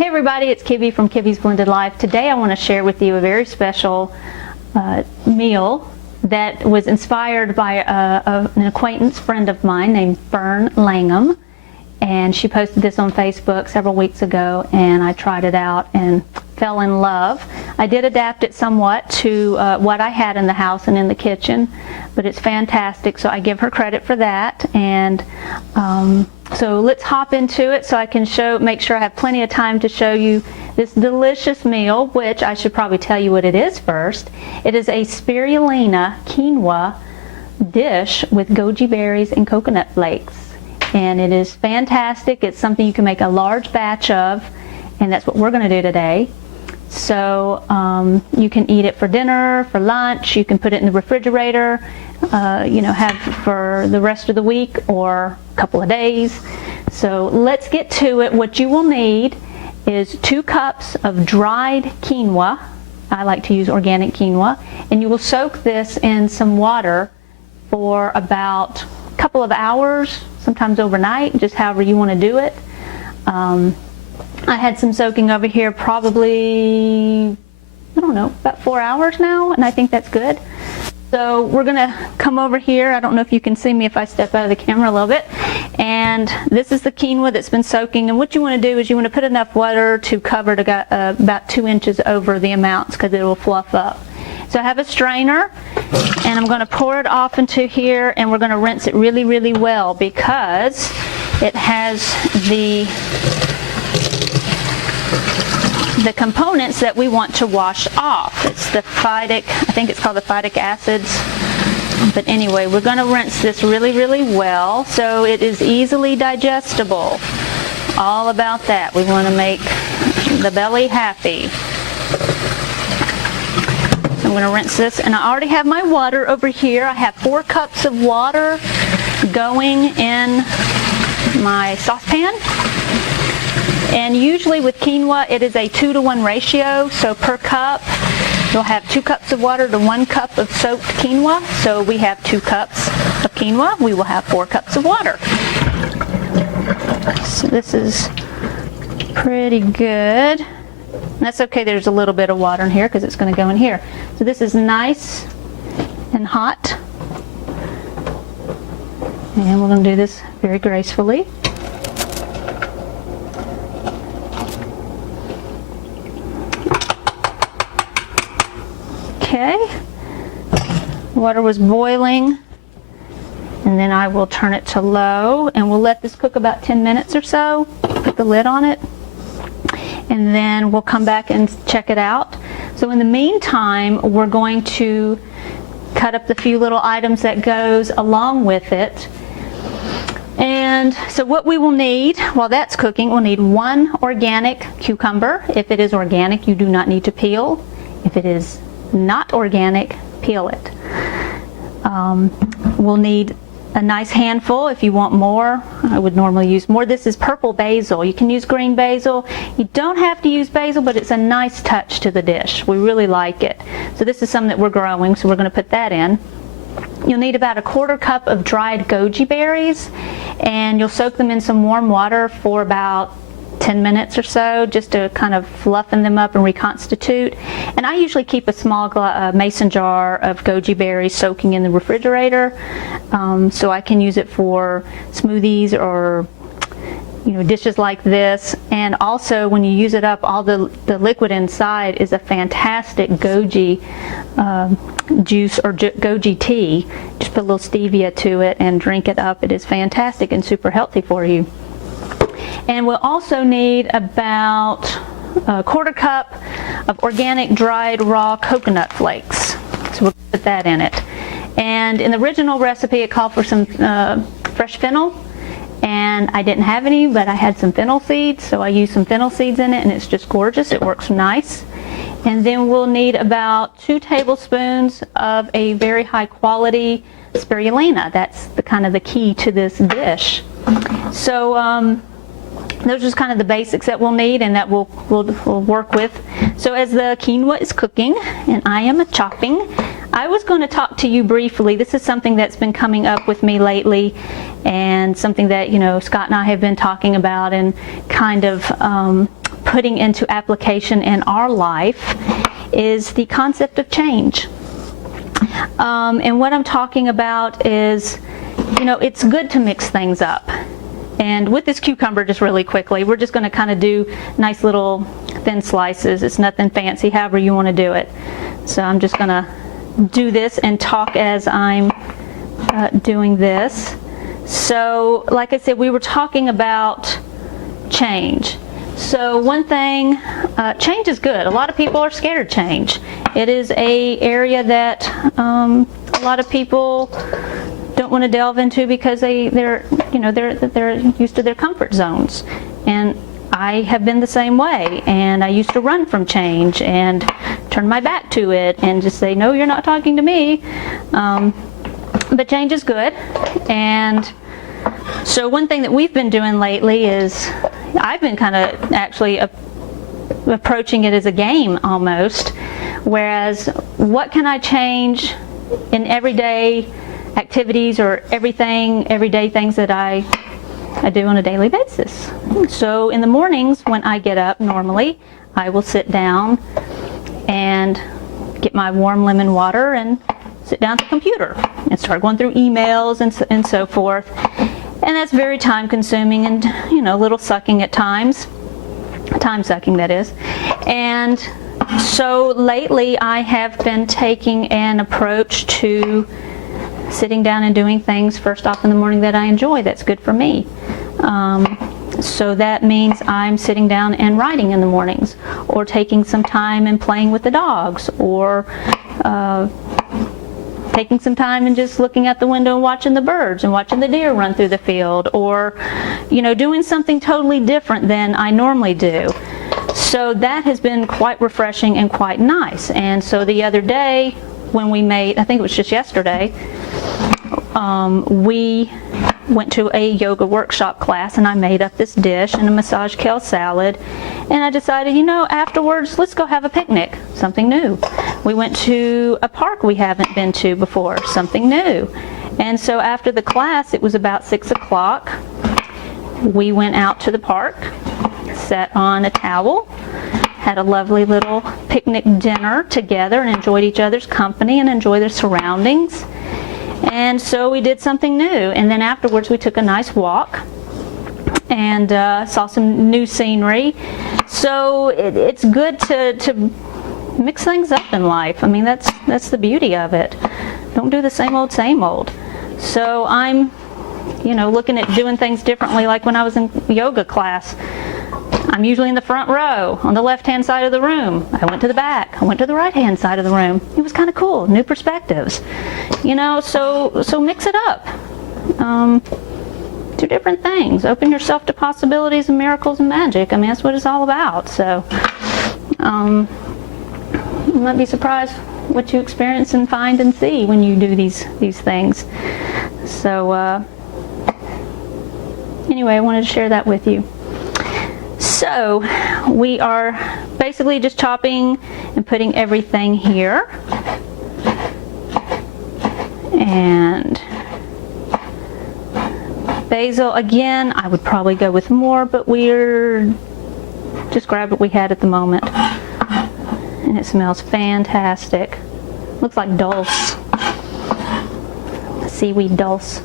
Hey everybody, it's Kibby from Kibby's Blended Life. Today I want to share with you a very special meal that was inspired by an acquaintance friend of mine named Fern Langham, and she posted this on Facebook several weeks ago, and I tried it out and fell in love. I did adapt it somewhat to what I had in the house and in the kitchen, but it's fantastic, so I give her credit for that. And so let's hop into it so I can make sure I have plenty of time to show you this delicious meal, which I should probably tell you what it is first. It is a spirulina quinoa dish with goji berries and coconut flakes. And it is fantastic. It's something you can make a large batch of, and that's what we're going to do today. So you can eat it for dinner, for lunch, you can put it in the refrigerator, have for the rest of the week or a couple of days. So let's get to it. What you will need is 2 cups of dried quinoa. I like to use organic quinoa. And you will soak this in some water for about a couple of hours, sometimes overnight, just however you want to do it. I had some soaking over here probably, I don't know, about 4 hours now, and I think that's good. So we're going to come over here. I don't know if you can see me if I step out of the camera a little bit. And this is the quinoa that's been soaking. And what you want to do is you want to put enough water to cover it about 2 inches over the amounts, because it will fluff up. So I have a strainer, and I'm going to pour it off into here, and we're going to rinse it really, really well, because it has the components that we want to wash off. It's the phytic, I think it's called the phytic acids. But anyway, we're going to rinse this really, really well so it is easily digestible. All about that. We want to make the belly happy. So I'm going to rinse this, and I already have my water over here. I have 4 cups of water going in my saucepan. And usually with quinoa, it is a 2-to-1 ratio. So per cup, you'll have 2 cups of water to 1 cup of soaked quinoa. So we have 2 cups of quinoa. We will have 4 cups of water. So this is pretty good. That's okay, there's a little bit of water in here because it's going to go in here. So this is nice and hot. And we're going to do this very gracefully. Okay, water was boiling, and then I will turn it to low, and we'll let this cook about 10 minutes or so. Put the lid on it, and then we'll come back and check it out. So in the meantime, we're going to cut up the few little items that goes along with it. And so what we will need while that's cooking, we'll need 1 organic cucumber. If it is organic, you do not need to peel. If it is not organic, peel it. We'll need a nice handful. If you want more, I would normally use more. This is purple basil. You can use green basil. You don't have to use basil, but it's a nice touch to the dish. We really like it. So this is something that we're growing, so we're going to put that in. You'll need about a 1/4 cup of dried goji berries, and you'll soak them in some warm water for about 10 minutes or so, just to kind of fluffen them up and reconstitute. And I usually keep a small mason jar of goji berries soaking in the refrigerator, so I can use it for smoothies or dishes like this. And also when you use it up, all the liquid inside is a fantastic goji juice or goji tea. Just put a little stevia to it and drink it up. It is fantastic and super healthy for you. And we'll also need about a 1/4 cup of organic dried raw coconut flakes. So we'll put that in it. And in the original recipe, it called for some fresh fennel. And I didn't have any, but I had some fennel seeds, so I used some fennel seeds in it, and it's just gorgeous. It works nice. And then we'll need about 2 tablespoons of a very high quality spirulina. That's kind of the key to this dish. So those are just kind of the basics that we'll need and that we'll work with. So as the quinoa is cooking and I am chopping, I was going to talk to you briefly. This is something that's been coming up with me lately, and something that Scott and I have been talking about and kind of putting into application in our life is the concept of change. And what I'm talking about is, you know, it's good to mix things up. And with this cucumber, just really quickly, we're just going to kind of do nice little thin slices. It's nothing fancy, however you want to do it. So I'm just going to do this and talk as I'm doing this. So like I said, we were talking about change. So one thing, change is good. A lot of people are scared of change. It is a area that a lot of people don't want to delve into because they're used to their comfort zones. And I have been the same way, and I used to run from change and turn my back to it and just say, no, you're not talking to me. But change is good. And so one thing that we've been doing lately is I've been kind of actually approaching it as a game almost, whereas what can I change in everyday activities or everyday things that I do on a daily basis. So in the mornings when I get up, normally I will sit down and get my warm lemon water and sit down at the computer and start going through emails and so forth. And that's very time consuming and, you know, a little sucking at times. Time sucking, that is. And so lately I have been taking an approach to sitting down and doing things first off in the morning that I enjoy, that's good for me. So that means I'm sitting down and writing in the mornings, or taking some time and playing with the dogs, or taking some time and just looking out the window and watching the birds and watching the deer run through the field, or, you know, doing something totally different than I normally do. So that has been quite refreshing and quite nice. And so the other day when we made, I think it was just yesterday, we went to a yoga workshop class and I made up this dish and a massage kale salad, and I decided, you know, afterwards let's go have a picnic, something new. We went to a park we haven't been to before, something new. And so after the class, it was about 6 o'clock, we went out to the park, sat on a towel, had a lovely little picnic dinner together and enjoyed each other's company and enjoyed their surroundings. And so we did something new, and then afterwards we took a nice walk and saw some new scenery. So it's good to mix things up in life. I mean, that's the beauty of it. Don't do the same old, same old. So I'm, you know, looking at doing things differently. Like when I was in yoga class, I'm usually in the front row on the left-hand side of the room. I went to the back. I went to the right-hand side of the room. It was kind of cool, new perspectives. You know, so mix it up. Do different things. Open yourself to possibilities and miracles and magic. I mean, that's what it's all about. So you might be surprised what you experience and find and see when you do these things. So anyway, I wanted to share that with you. So we are basically just chopping and putting everything here. And basil, again, I would probably go with more, but we're just grab what we had at the moment. And it smells fantastic. Looks like dulse. Seaweed dulse.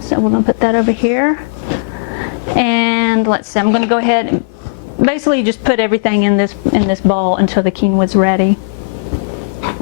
So we're going to put that over here. And let's see, I'm going to go ahead and basically just put everything in this bowl until the quinoa's ready.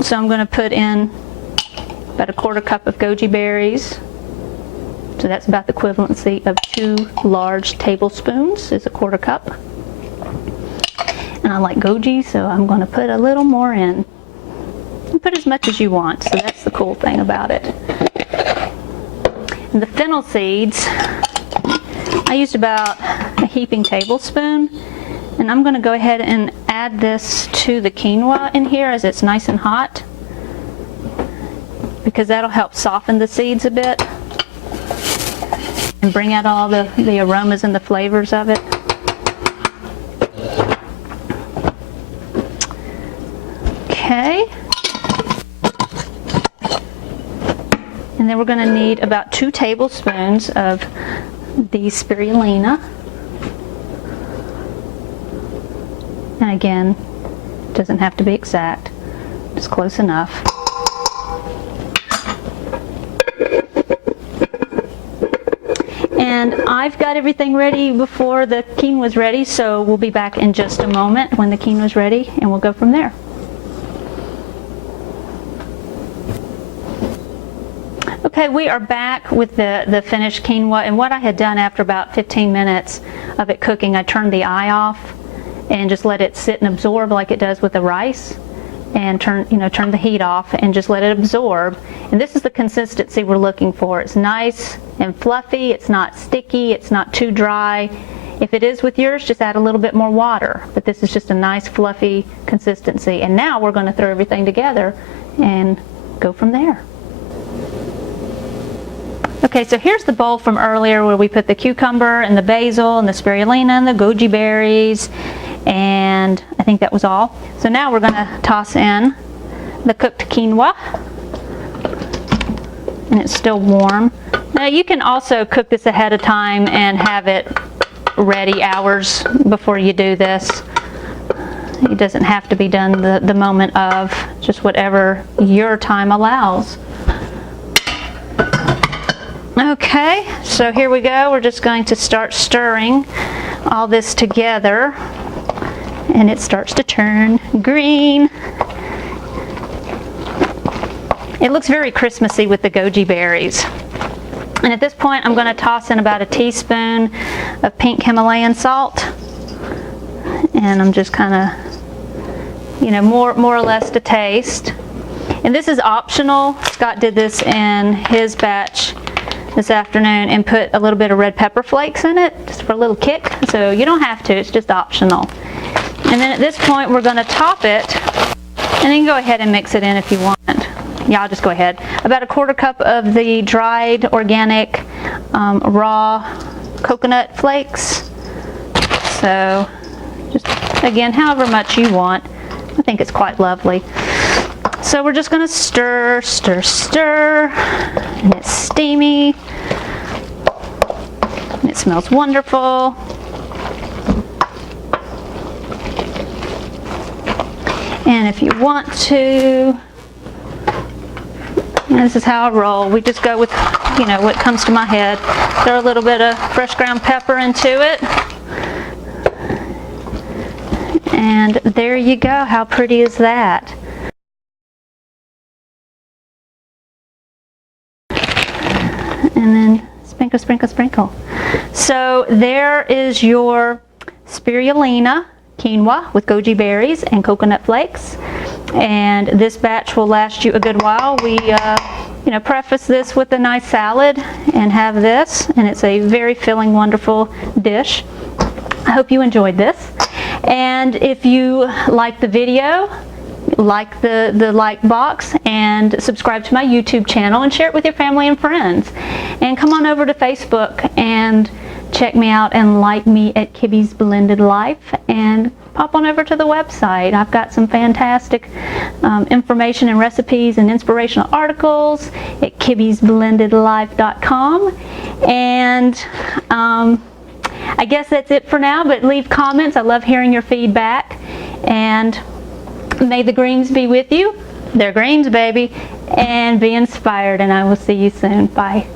So I'm going to put in about 1/4 cup of goji berries. So that's about the equivalency of 2 large tablespoons is 1/4 cup. And I like goji, so I'm going to put a little more in. You put as much as you want, so that's the cool thing about it. And the fennel seeds, I used about a heaping tablespoon, and I'm going to go ahead and add this to the quinoa in here as it's nice and hot, because that'll help soften the seeds a bit and bring out all the aromas and the flavors of it. Okay. And then we're going to need about 2 tablespoons of the spirulina. And again, it doesn't have to be exact, just close enough. And I've got everything ready before the quinoa's ready, so we'll be back in just a moment when the quinoa's ready, and we'll go from there. Okay, we are back with the finished quinoa, and what I had done after about 15 minutes of it cooking, I turned the eye off and just let it sit and absorb like it does with the rice, and turn the heat off and just let it absorb. And this is the consistency we're looking for. It's nice and fluffy, it's not sticky, it's not too dry. If it is with yours, just add a little bit more water, but this is just a nice fluffy consistency. And now we're going to throw everything together and go from there. Okay, so here's the bowl from earlier where we put the cucumber and the basil and the spirulina and the goji berries, and I think that was all. So now we're going to toss in the cooked quinoa, and it's still warm. Now you can also cook this ahead of time and have it ready hours before you do this. It doesn't have to be done the moment of, just whatever your time allows. Okay, so here we go. We're just going to start stirring all this together, and it starts to turn green. It looks very Christmassy with the goji berries. And at this point, I'm going to toss in about a teaspoon of pink Himalayan salt, and I'm just kind of, more or less to taste. And this is optional. Scott did this in his batch this afternoon and put a little bit of red pepper flakes in it just for a little kick, so you don't have to, it's just optional. And then at this point we're going to top it, and then go ahead and mix it in if you want. Yeah, I'll just go ahead. About a 1/4 cup of the dried organic raw coconut flakes. So just again, however much you want. I think it's quite lovely. So we're just going to stir, stir, stir, and it's steamy, and it smells wonderful. And if you want to, this is how I roll. We just go with, what comes to my head. Throw a little bit of fresh ground pepper into it. And there you go. How pretty is that? And then sprinkle, sprinkle, sprinkle. So there is your spirulina quinoa with goji berries and coconut flakes. And this batch will last you a good while. We preface this with a nice salad and have this, and it's a very filling, wonderful dish. I hope you enjoyed this. And if you like the video, like the like box, and subscribe to my YouTube channel, and share it with your family and friends. And come on over to Facebook and check me out and like me at Kibby's Blended Life, and pop on over to the website. I've got some fantastic information and recipes and inspirational articles at kibbysblendedlife.com. And I guess that's it for now, but leave comments. I love hearing your feedback. And may the greens be with you. They're greens, baby. And be inspired, and I will see you soon. Bye.